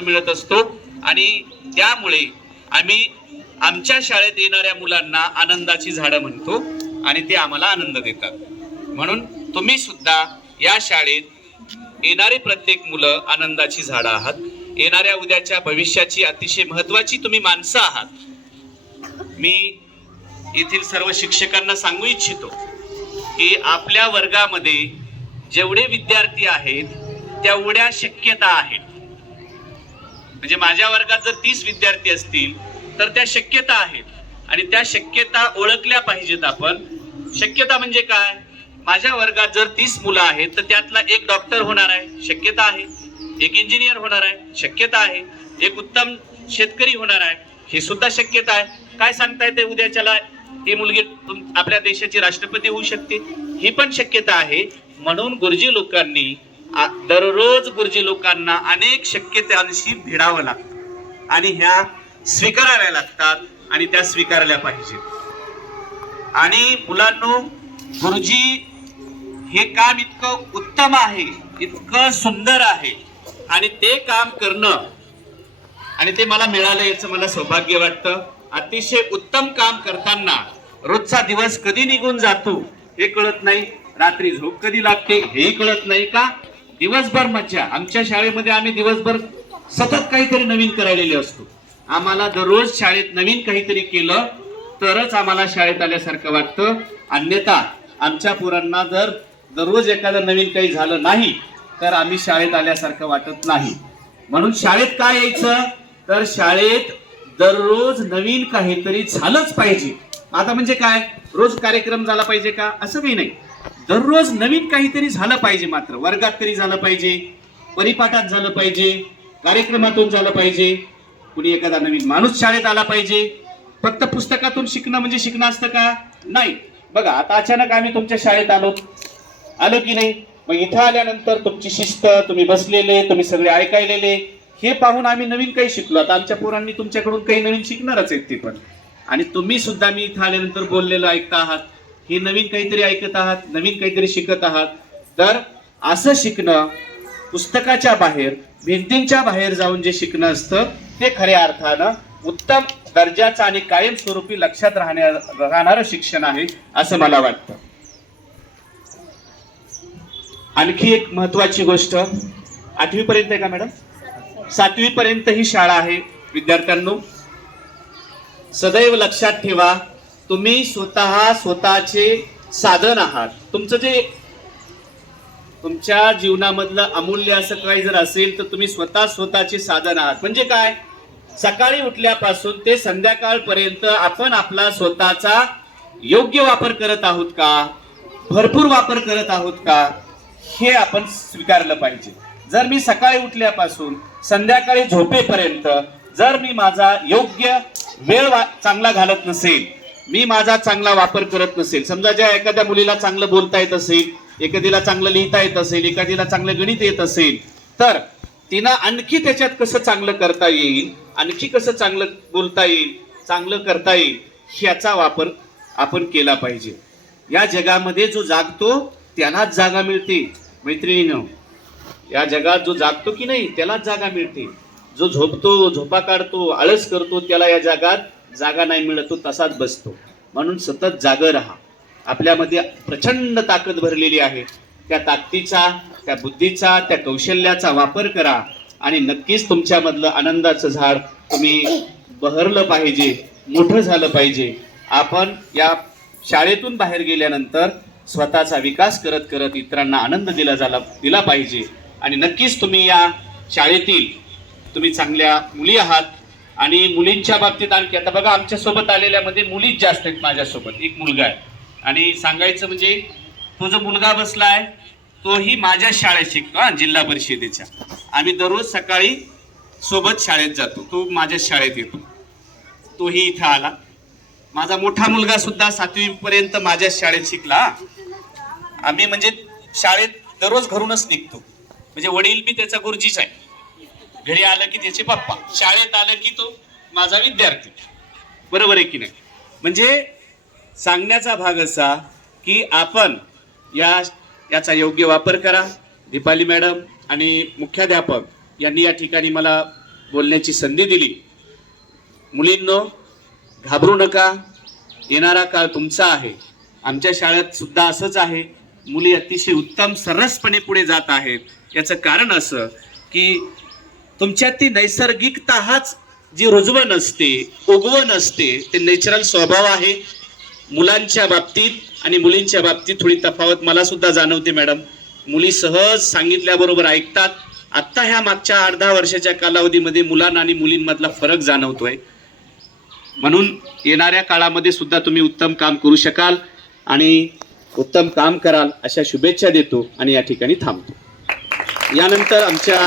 मिळत असतो आणि त्यामुळे आम्ही आमच्या शाळेत येणाऱ्या मुलांना आनंदाची झाडं म्हणतो आणि ते आम्हाला आनंद देतात. म्हणून तुम्ही सुद्धा या शाळेत येणारी प्रत्येक मुलं आनंदाची झाडं आहात. येणाऱ्या उद्याच्या भविष्याची अतिशय महत्वाची तुम्ही माणसं आहात. मी येथील सर्व शिक्षकांना सांगू इच्छितो की आपल्या वर्गामध्ये जेवढे विद्यार्थी आहेत तेवढ्या शक्यता आहेत. म्हणजे माझ्या वर्गात जर तीस विद्यार्थी असतील तर त्या शक्यता आहेत. आणि त्या शक्यता ओळखल्या पाहिजेत आपण. शक्यता म्हणजे काय? माझ्या वर्गात जर तीस मुलं आहेत तर त्यातला एक डॉक्टर होणार आहे शक्यता आहे. एक इंजिनियर होणार आहे शक्यता आहे. एक उत्तम शेतकरी होणार आहे हे सुद्धा शक्यता आहे. काय सांगता येते उद्याच्याला ही मुलगी तुम- आपल्या देशाची राष्ट्रपती होऊ शकते. ही पण शक्यता आहे. म्हणून गुरुजी लोकांनी दररोज गुरुजी लोकांना अनेक शक्यतांशी भिडावं लागतं. आणि ह्या स्वीकाराव्या लागतात आणि त्या स्वीकारल्या पाहिजेत आणि मुलांनो गुरुजी हे काम इतकं उत्तम आहे इतकं सुंदर आहे आणि ते काम करणं आणि ते मला मिळालं याचं मला सौभाग्य वाटतं. अतिशय उत्तम काम करताना रोजचा दिवस कधी निघून जातो हे कळत नाही. रात्री झोप कधी लागते हेही कळत नाही का? दिवसभर मज्जा. आमच्या शाळेमध्ये आम्ही दिवसभर सतत काहीतरी नवीन करायलेले असतो. आम्हाला दररोज शाळेत नवीन काहीतरी केलं तरच आम्हाला शाळेत आल्यासारखं वाटतं. अन्यथा आमच्या पोरांना जर दररोज एखादं नवीन काही झालं नाही तर आम्ही शाळेत आल्यासारखं वाटत नाही. म्हणून शाळेत काय यायचं? तर शाळेत दररोज नवीन काहीतरी झालंच पाहिजे. आता म्हणजे काय? रोज कार्यक्रम झाला पाहिजे का? असं काही नाही. दररोज नवीन काहीतरी झालं पाहिजे मात्र. वर्गात तरी झालं पाहिजे परिपाठात झालं पाहिजे कार्यक्रमातून झालं पाहिजे. कुणी एखादा नवीन माणूस शाळेत आला पाहिजे. फक्त पुस्तकातून शिकणं म्हणजे शिकणं असतं का? नाही. बघा आता अचानक आम्ही तुमच्या शाळेत आलो. आलो की नाही? मग इथं आल्यानंतर तुमची शिस्त तुम्ही बसलेले तुम्ही सगळे ऐकायलेले. हे पाहून आम्ही नवीन काही शिकलो. आता आमच्या पोरांनी तुमच्याकडून काही नवीन शिकणारच आहेत ते पण. आणि तुम्ही सुद्धा मी इथं आल्यानंतर बोललेलं ऐकता आहात. हे नवीन काहीतरी ऐकत आहात नवीन काहीतरी शिकत आहात. तर असं शिकणं पुस्तकाच्या बाहेर भिंतींच्या बाहेर जाऊन जे शिकणं असतं ते खऱ्या अर्थानं उत्तम दर्जाचं आणि कायमस्वरूपी लक्षात राहण्या राहणारं शिक्षण आहे असं मला वाटतं. आणखी एक महत्वाची गोष्ट आठवी पर्यंत आहे का मॅडम? सातवी पर्यंत ही शाळा आहे विद्यार्थ्यांनो. सदैव लक्षात ठेवा तुम्ही स्वतः स्वतःचे साधन आहात. तुमचं जे तुमच्या जीवनामधलं अमूल्य असं काही जर असेल तर तुम्ही स्वतः स्वतःचे साधन आहात. म्हणजे काय? सकाळी उठल्यापासून ते संध्याकाळपर्यंत आपण आपला स्वतःचा योग्य वापर करत आहोत का? भरपूर वापर करत आहोत का? हे आपण स्वीकारलं पाहिजे. जर मी सकाळी उठल्यापासून संध्याकाळी झोपेपर्यंत जर मी माझा योग्य वेळ वा- चांगला घालत नसेल मी माझा चांगला वापर करत नसेल. समजा ज्या एखाद्या मुलीला चांगलं बोलता येत असेल एखादीला चांगलं लिहिता येत असेल एखादीला चांगलं गणित येत असेल तर तिनं आणखी त्याच्यात कसं चांगलं करता येईल आणखी कसं चांगलं बोलता येईल चांगलं करता येईल ह्याचा वापर आपण केला पाहिजे. या जगामध्ये जो जागतो त्यालाच जागा मिळते. मैत्रिणीनं या जगात जो जागतो की नाही त्यालाच जागा मिळते. जो झोपतो झोपा काढतो आळस करतो त्याला या जगात जागा नाही मिळत तो तसाच बसतो. म्हणून सतत जागं राहा. आपल्यामध्ये प्रचंड ताकद भरलेली आहे. त्या ताकदीचा त्या बुद्धीचा त्या कौशल्याचा वापर करा. आणि नक्कीच तुमच्यामधलं आनंदाचं झाड तुम्ही बहरलं पाहिजे मोठं झालं पाहिजे. आपण या शाळेतून बाहेर गेल्यानंतर स्वतःचा विकास करत करत इतरांना आनंद दिला झाला दिला पाहिजे. आणि नक्कीच तुम्ही या शाळेतील तुम्ही चांगल्या मुली आहात आणि मुलींच्या बाबतीत आणखी आता बघा आमच्यासोबत आलेल्यामध्ये मुलीच जास्त आहेत माझ्यासोबत. एक मुलगा आहे. आणि सांगायचं म्हणजे तो जो मुलगा आहे तोही माझ्या शाळेत शिकतो हा जिल्हा परिषदेच्या. आम्ही दररोज सकाळी सोबत शाळेत जातो. तो माझ्या शाळेत येतो. तोही इथं आला. माझा मोठा मुलगा सुद्धा सातवीपर्यंत माझ्या शाळेत शिकला आम्ही म्हणजे शाळेत दररोज घरूनच निघतो. म्हणजे वडील बी त्याचा गुरुजीच आहे घरी आलं की त्याचे पप्पा. शाळेत आलं की तो माझा विद्यार्थी. बरोबर आहे की नाही? म्हणजे सांगण्याचा भाग असा की आपण या याचा योग्य वापर करा. दीपाली मॅडम आणि मुख्याध्यापक यांनी या ठिकाणी मला बोलण्याची संधी दिली. मुलींनो घाबरू नका. येणारा काळ तुमचा आहे. आमच्या शाळेत सुद्धा असंच आहे. मुली अतिशय उत्तम सरसपणे पुढे जात आहेत. याचं कारण असं की तुमच्यात ती नैसर्गिकता हाच जी रुजवण असते उगवण असते ते नॅचरल स्वभाव आहे. मुलांच्या बाबतीत आणि मुलींच्या बाबतीत थोडी तफावत मला सुद्धा जाणवते मॅडम. मुली सहज सांगितल्याबरोबर ऐकतात. आत्ता ह्या मागच्या आठ दहा वर्षाच्या कालावधीमध्ये मुलांना आणि मुलींमधला फरक जाणवतोय. म्हणून येणाऱ्या काळामध्ये सुद्धा तुम्ही उत्तम काम करू शकाल आणि उत्तम काम कराल अशा शुभेच्छा देतो आणि या ठिकाणी थांबतो. यानंतर आमच्या